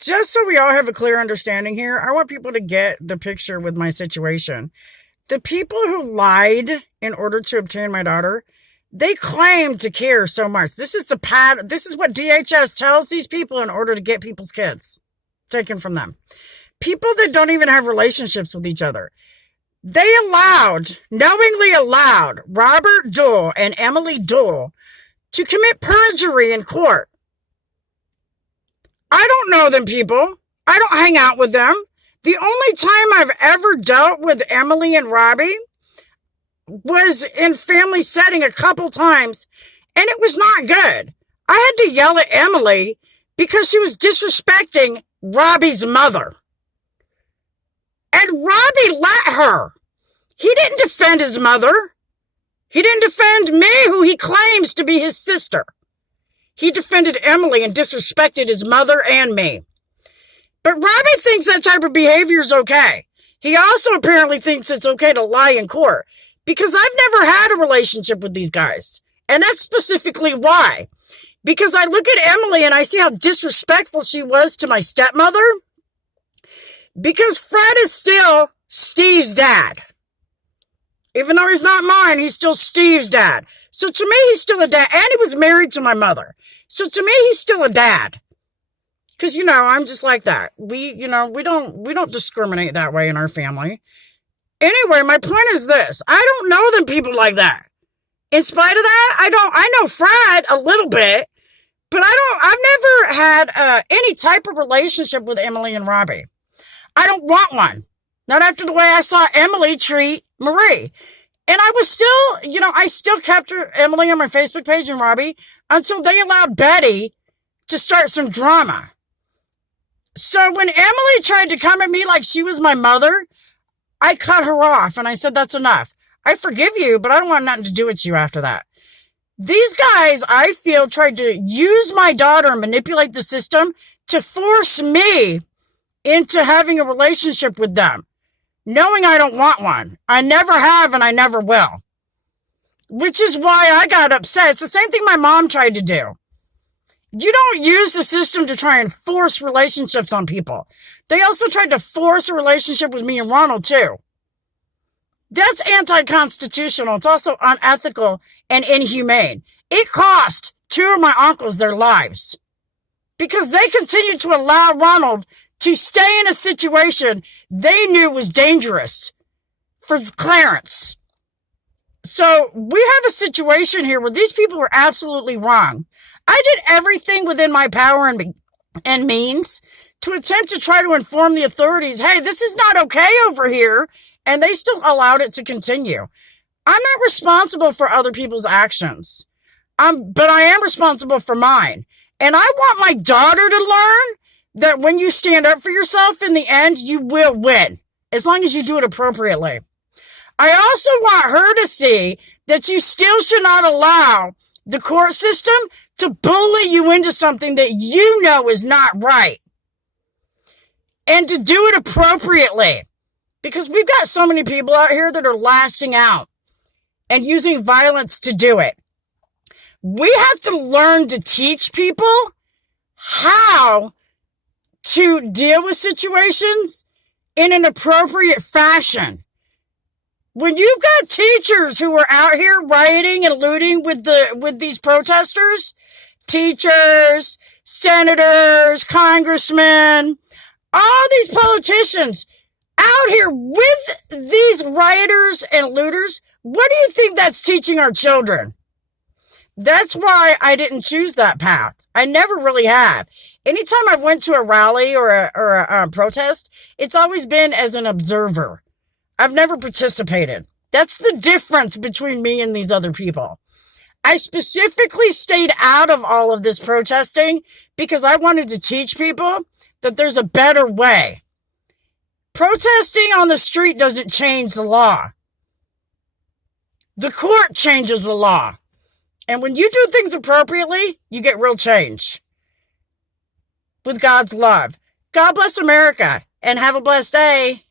Just so we all have a clear understanding here, I want people to get the picture with my situation. The people who lied in order to obtain my daughter, they claim to care so much. This is what DHS tells these people in order to get people's kids taken from them. People that don't even have relationships with each other. They knowingly allowed Robert Dole and Emily Dole to commit perjury in court. I don't know them people. I don't hang out with them. The only time I've ever dealt with Emily and Robbie was in family setting a couple times, and it was not good. I had to yell at Emily because she was disrespecting Robbie's mother. And Robbie let her. He didn't defend his mother. He didn't defend me, who he claims to be his sister. He defended Emily and disrespected his mother and me. But Robbie thinks that type of behavior is okay. He also apparently thinks it's okay to lie in court, because I've never had a relationship with these guys. And that's specifically why. Because I look at Emily and I see how disrespectful she was to my stepmother. Because Fred is still Steve's dad. Even though he's not mine, he's still Steve's dad. So to me, he's still a dad. And he was married to my mother. So to me, he's still a dad. Because, I'm just like that. We don't discriminate that way in our family. Anyway, my point is this. I don't know them people like that. In spite of that, I know Fred a little bit, but I've never had any type of relationship with Emily and Robbie. I don't want one. Not after the way I saw Emily treat Marie. And I was still, I still kept Emily on my Facebook page and Robbie until they allowed Betty to start some drama. So when Emily tried to come at me like she was my mother, I cut her off and I said, that's enough. I forgive you, but I don't want nothing to do with you after that. These guys, I feel, tried to use my daughter and manipulate the system to force me into having a relationship with them, knowing I don't want one. I never have and I never will. Which is why I got upset. It's the same thing my mom tried to do. You don't use the system to try and force relationships on people. They also tried to force a relationship with me and Ronald, too. That's anti-constitutional. It's also unethical and inhumane. It cost two of my uncles their lives because they continued to allow Ronald to stay in a situation they knew was dangerous for Clarence. So we have a situation here where these people were absolutely wrong. I did everything within my power and means to attempt to try to inform the authorities, hey, this is not okay over here, and they still allowed it to continue. I'm not responsible for other people's actions, but I am responsible for mine. And I want my daughter to learn that when you stand up for yourself, in the end, you will win, as long as you do it appropriately. I also want her to see that you still should not allow the court system to bully you into something that you know is not right. And to do it appropriately. Because we've got so many people out here that are lashing out and using violence to do it. We have to learn to teach people how to deal with situations in an appropriate fashion. When you've got teachers who are out here rioting and looting with these protesters, teachers, senators, congressmen, all these politicians out here with these rioters and looters, what do you think that's teaching our children? That's why I didn't choose that path. I never really have. Anytime I went to a rally or a protest, it's always been as an observer. I've never participated. That's the difference between me and these other people. I specifically stayed out of all of this protesting because I wanted to teach people that there's a better way. Protesting on the street doesn't change the law. The court changes the law. And when you do things appropriately, you get real change. With God's love. God bless America and have a blessed day.